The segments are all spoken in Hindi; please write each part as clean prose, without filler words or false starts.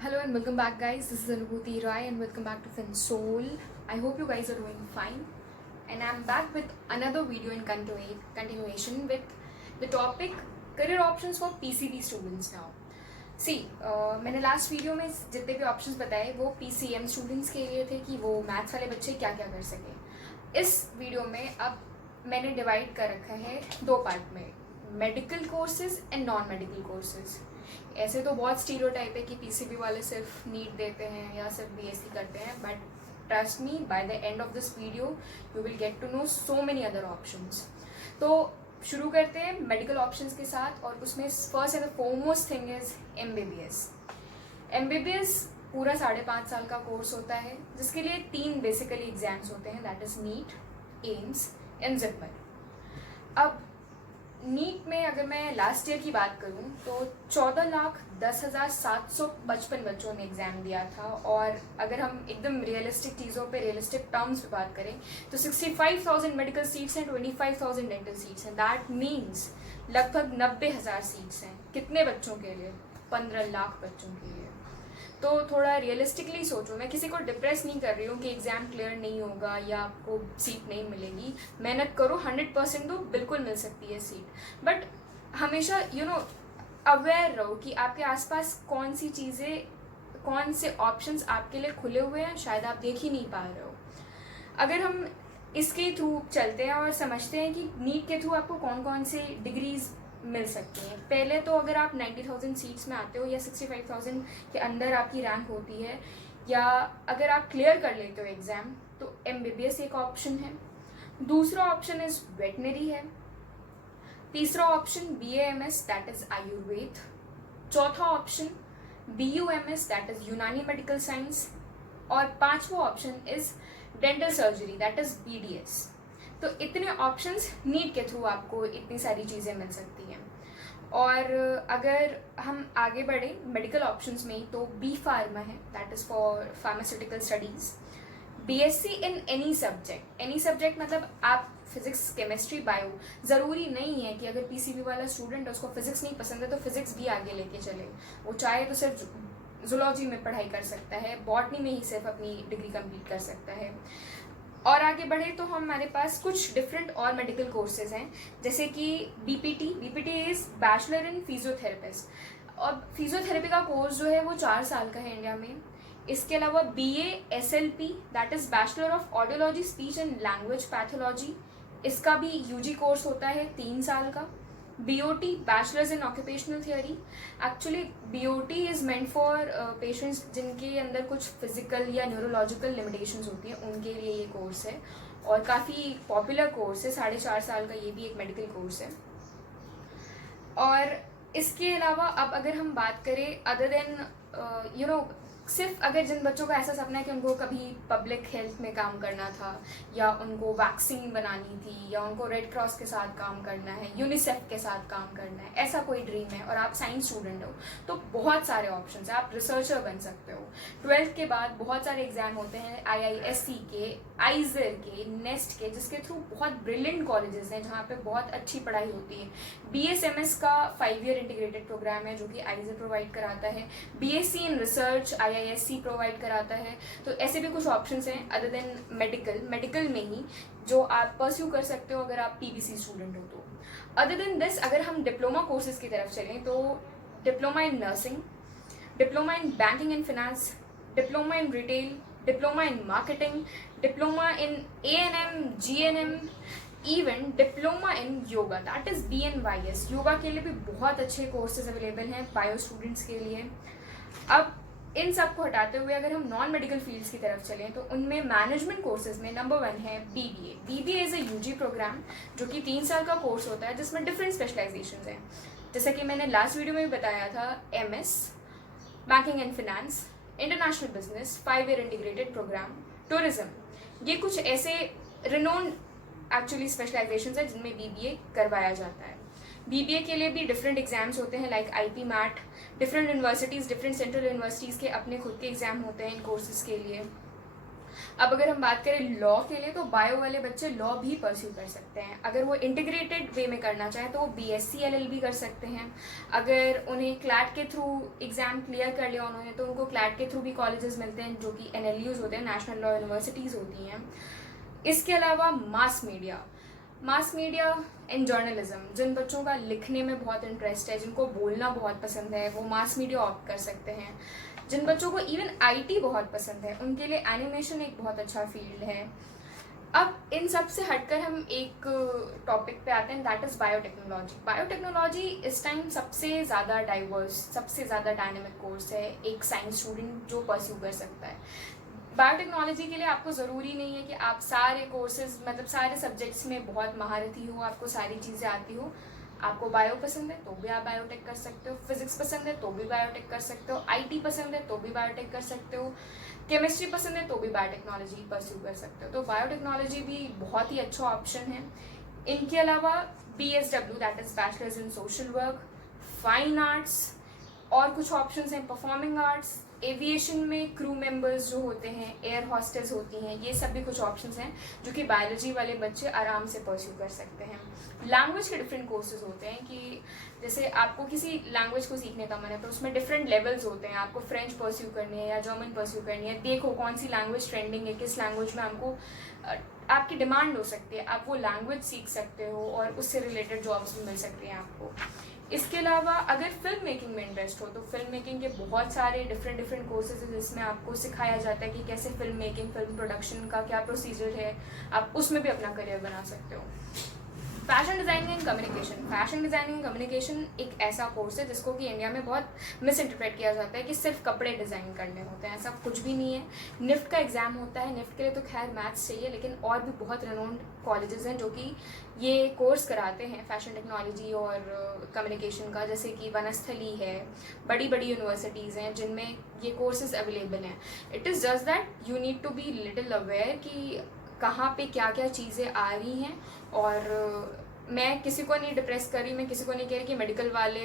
Hello and welcome back, guys. This is Anubhuti Rai and welcome back to FinSoul. I hope you guys are doing fine. And I'm back with another video in continuation with the topic career options for PCB students now. मैंने लास्ट वीडियो में जितने भी ऑप्शंस बताए वो PCM स्टूडेंट्स के लिए थे कि वो मैथ्स वाले बच्चे क्या क्या कर सकें. इस वीडियो में अब मैंने डिवाइड कर रखा है दो पार्ट में, medical courses and non medical courses. ऐसे तो बहुत स्टीरियोटाइप है कि पीसीबी वाले सिर्फ नीट देते हैं या सिर्फ बीएससी करते हैं, but trust me, by the end of this video you will get to know so many other options. तो शुरू करते हैं मेडिकल ऑप्शंस के साथ, और उसमें first and the foremost thing is MBBS. MBBS पूरा 5.5 साल का कोर्स होता है जिसके लिए 3 बेसिकली एग्जाम्स होते हैं, that is NEET, AIIMS and JIPMER. अब नीट में अगर मैं लास्ट ईयर की बात करूं तो 14,10,755 बच्चों ने एग्ज़ाम दिया था, और अगर हम एकदम रियलिस्टिक चीज़ों पे, रियलिस्टिक टर्म्स पे बात करें तो 65,000 मेडिकल सीट्स हैं, 25,000 डेंटल सीट्स हैं. दैट मीन्स लगभग 90,000 सीट्स हैं. कितने बच्चों के लिए? 15 लाख बच्चों के लिए. तो थोड़ा रियलिस्टिकली सोचो. मैं किसी को डिप्रेस नहीं कर रही हूँ कि एग्ज़ाम क्लियर नहीं होगा या आपको सीट नहीं मिलेगी. मेहनत करो, 100% दो, बिल्कुल मिल सकती है सीट. बट हमेशा अवेयर रहो कि आपके आसपास कौन सी चीज़ें, कौन से ऑप्शंस आपके लिए खुले हुए हैं, शायद आप देख ही नहीं पा रहे हो. अगर हम इसके थ्रू चलते हैं और समझते हैं कि नीट के थ्रू आपको कौन कौन से डिग्रीज मिल सकती हैं. पहले तो अगर आप 90,000 सीट्स में आते हो या 65,000 के अंदर आपकी रैंक होती है, या अगर आप क्लियर कर लेते हो एग्ज़ाम, तो एमबीबीएस एक ऑप्शन है. दूसरा ऑप्शन इज वेटनरी है. तीसरा option BAMS, that is Ayurveda. चौथा ऑप्शन बीयूएमएस, दैट इज यूनानी मेडिकल साइंस. और पांचवा option is dental surgery, that is BDS. तो इतने ऑप्शंस नीट के थ्रू आपको इतनी सारी चीज़ें मिल सकती हैं. और अगर हम आगे बढ़े मेडिकल ऑप्शंस में तो बी फार्मा है, that is for pharmaceutical studies. BSc in any subject मतलब आप फिजिक्स, केमिस्ट्री, बायो. ज़रूरी नहीं है कि अगर पीसीबी वाला स्टूडेंट है उसको फिजिक्स नहीं पसंद है तो फिजिक्स भी आगे लेके चले. वो चाहे तो सिर्फ जूलॉजी में पढ़ाई कर सकता है, बॉटनी में ही सिर्फ अपनी डिग्री कंप्लीट कर सकता है. और आगे बढ़े तो हमारे पास कुछ डिफरेंट और मेडिकल कोर्सेज हैं, जैसे कि BPT is bachelor in physiotherapist. और फिजियोथेरेपी का कोर्स जो है वो 4 साल का है इंडिया में. इसके अलावा BASLP, that is bachelor of audiology, speech and language pathology. इसका भी यूजी कोर्स होता है 3 साल का. BOT, bachelors in occupational theory. Actually BOT is meant for patients जिनके अंदर कुछ फिजिकल या न्यूरोलॉजिकल लिमिटेशंस होती हैं, उनके लिए ये कोर्स है और काफ़ी पॉपुलर कोर्स है. 4.5 साल का ये भी एक मेडिकल कोर्स है. और इसके अलावा अब अगर हम बात करें अदर देन सिर्फ अगर जिन बच्चों का ऐसा सपना है कि उनको कभी पब्लिक हेल्थ में काम करना था, या उनको वैक्सीन बनानी थी, या उनको रेड क्रॉस के साथ काम करना है, यूनिसेफ के साथ काम करना है, ऐसा कोई ड्रीम है और आप साइंस स्टूडेंट हो, तो बहुत सारे ऑप्शंस हैं. आप रिसर्चर बन सकते हो. 12th के बाद बहुत सारे एग्जाम होते हैं, IISc के, आइजर के, नेस्ट के, जिसके थ्रू बहुत ब्रिलियंट कॉलेजेस हैं जहाँ पे बहुत अच्छी पढ़ाई होती है. BSMS का 5 ईयर इंटीग्रेटेड प्रोग्राम है जो कि आइजर प्रोवाइड कराता है. BSc in research IISc provide कराता है. तो ऐसे भी कुछ ऑप्शंस हैं अदर देन मेडिकल में ही जो आप परस्यू कर सकते हो अगर आप PBC स्टूडेंट हो तो. अदर देन दिस अगर हम डिप्लोमा कोर्सेज की तरफ चलें तो diploma in nursing, diploma in banking and finance, diploma in retail, diploma in marketing, diploma in ANM, GNM, even diploma in yoga, that is BNYS. Yoga के लिए भी बहुत अच्छे कोर्सेज अवेलेबल हैं बायो स्टूडेंट्स के लिए. अब इन सब को हटाते हुए अगर हम नॉन मेडिकल फील्ड्स की तरफ चलें तो उनमें मैनेजमेंट कोर्सेज में नंबर 1 है BBA is a UG program जो कि 3 साल का कोर्स होता है जिसमें डिफरेंट स्पेशलाइजेशंस हैं. जैसा कि मैंने लास्ट वीडियो में भी बताया था, MS, banking and finance, international business, 5 year integrated program, tourism. ये कुछ ऐसे रिनोन्ड एक्चुअली स्पेशलाइजेशंस है जिनमें BBA करवाया जाता है. BBA के लिए भी डिफरेंट एग्जाम्स होते हैं like IP MAT. Different universities, different central universities के अपने खुद के एग्जाम होते हैं इन कोर्सेज के लिए. अब अगर हम बात करें लॉ के लिए, तो बायो वाले बच्चे लॉ भी परस्यू कर सकते हैं। अगर वो इंटीग्रेटेड वे में करना चाहें तो वो BSc LLB कर सकते हैं। अगर उन्हें क्लैट के थ्रू एग्ज़ाम क्लियर कर लिया उन्होंने, तो उनको क्लैट के थ्रू भी कॉलेजेस मिलते हैं जो कि NLUs होते हैं, नेशनल लॉ यूनिवर्सिटीज़ होती हैं। इसके अलावा मास मीडिया एंड जर्नलिज्म, जिन बच्चों का लिखने में बहुत इंटरेस्ट है, जिनको बोलना बहुत पसंद है, वो मास मीडिया ऑप्ट कर सकते हैं। जिन बच्चों को इवन IT बहुत पसंद है, उनके लिए एनिमेशन एक बहुत अच्छा फील्ड है। अब इन सब से हटकर हम एक टॉपिक पे आते हैं, दैट इज़ बायोटेक्नोलॉजी इस टाइम सबसे ज़्यादा डाइवर्स, सबसे ज़्यादा डायनेमिक कोर्स है एक साइंस स्टूडेंट जो परस्यू कर सकता है। बायोटेक्नोलॉजी के लिए आपको ज़रूरी नहीं है कि आप सारे कोर्सेज, मतलब सारे सब्जेक्ट्स में बहुत महारथी हो, आपको सारी चीज़ें आती हो। आपको बायो पसंद है तो भी आप बायोटेक कर सकते हो, फिजिक्स पसंद है तो भी बायोटेक कर सकते हो, IT पसंद है तो भी बायोटेक कर सकते हो, केमिस्ट्री पसंद है तो भी बायोटेक्नोलॉजी परस्यू कर सकते हो। तो बायोटेक्नोलॉजी भी बहुत ही अच्छा ऑप्शन है। इनके अलावा BSW, that is bachelors in social work, fine arts, और कुछ ऑप्शंस हैं परफॉर्मिंग आर्ट्स, एविएशन में क्रू मेंबर्स जो होते हैं, एयर हॉस्टेस होती हैं, ये सब भी कुछ ऑप्शंस हैं जो कि बायोलॉजी वाले बच्चे आराम से परस्यू कर सकते हैं। लैंग्वेज के डिफरेंट कोर्सेज होते हैं कि जैसे आपको किसी लैंग्वेज को सीखने का मन है तो उसमें डिफरेंट लेवल्स होते हैं। आपको फ्रेंच परस्यू करनी है या जर्मन परस्यू करनी है, देखो कौन सी लैंग्वेज ट्रेंडिंग है, किस लैंग्वेज में आपको आपकी डिमांड हो सकती है, आप वो लैंग्वेज सीख सकते हो और उससे रिलेटेड जॉब्स भी मिल सकती हैं आपको। इसके अलावा अगर फिल्म मेकिंग में इंटरेस्ट हो तो फिल्म मेकिंग के बहुत सारे डिफरेंट कोर्सेज हैं जिसमें आपको सिखाया जाता है कि कैसे फिल्म मेकिंग, फिल्म प्रोडक्शन का क्या प्रोसीजर है, आप उसमें भी अपना करियर बना सकते हो। फैशन डिज़ाइनिंग एंड कम्युनिकेशन एक ऐसा कोर्स है जिसको कि इंडिया में बहुत मिस इंटरप्रेट किया जाता है कि सिर्फ कपड़े डिज़ाइन करने होते हैं, ऐसा कुछ भी नहीं है। निफ्ट का एग्ज़ाम होता है, निफ्ट के लिए तो खैर मैथ्स चाहिए, लेकिन और भी बहुत रेनोन्ड कॉलेजेस हैं जो कि ये कोर्स कराते हैं फैशन टेक्नोलॉजी और कम्युनिकेशन का, जैसे कि वनस्थली है, बड़ी बड़ी यूनिवर्सिटीज़ हैं जिनमें ये कोर्सेज अवेलेबल हैं। It is just that you need to be little aware कि कहाँ पे क्या क्या चीज़ें आ रही हैं। और मैं किसी को नहीं डिप्रेस कर रही, मैं किसी को नहीं कह रही कि मेडिकल वाले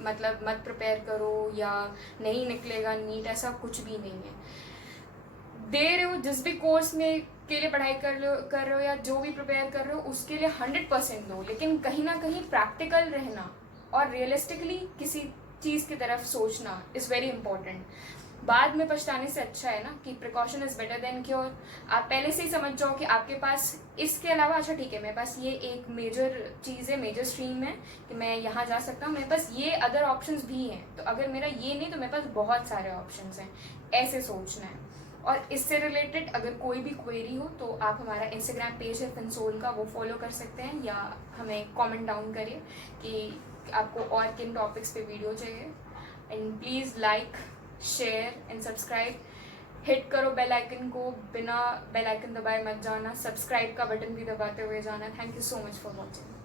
मतलब मत प्रिपेयर करो या नहीं निकलेगा नीट, ऐसा कुछ भी नहीं है। दे रहे हो जिस भी कोर्स में के लिए पढ़ाई कर रहे हो या जो भी प्रिपेयर कर रहे हो उसके लिए 100% दो, लेकिन कहीं ना कहीं प्रैक्टिकल रहना और रियलिस्टिकली किसी चीज़ की तरफ सोचना इज़ वेरी इंपॉर्टेंट। बाद में पछताने से अच्छा है ना कि precaution is better than cure. आप पहले से ही समझ जाओ कि आपके पास इसके अलावा, अच्छा ठीक है मेरे पास ये एक मेजर चीज़ है, मेजर स्ट्रीम है कि मैं यहाँ जा सकता हूँ, मेरे पास ये अदर ऑप्शंस भी हैं, तो अगर मेरा ये नहीं तो मेरे पास बहुत सारे ऑप्शंस हैं, ऐसे सोचना है। और इससे रिलेटेड अगर कोई भी क्वेरी हो तो आप हमारा इंस्टाग्राम पेज है फिनसोल का, वो फॉलो कर सकते हैं या हमें कमेंट डाउन करिए कि आपको और किन टॉपिक्स पे वीडियो चाहिए। And please like, share and subscribe. Hit करो बेल आइकन को, बिना बेल आइकन दबाए मत जाना, सब्सक्राइब का बटन भी दबाते हुए जाना। Thank you so much for watching.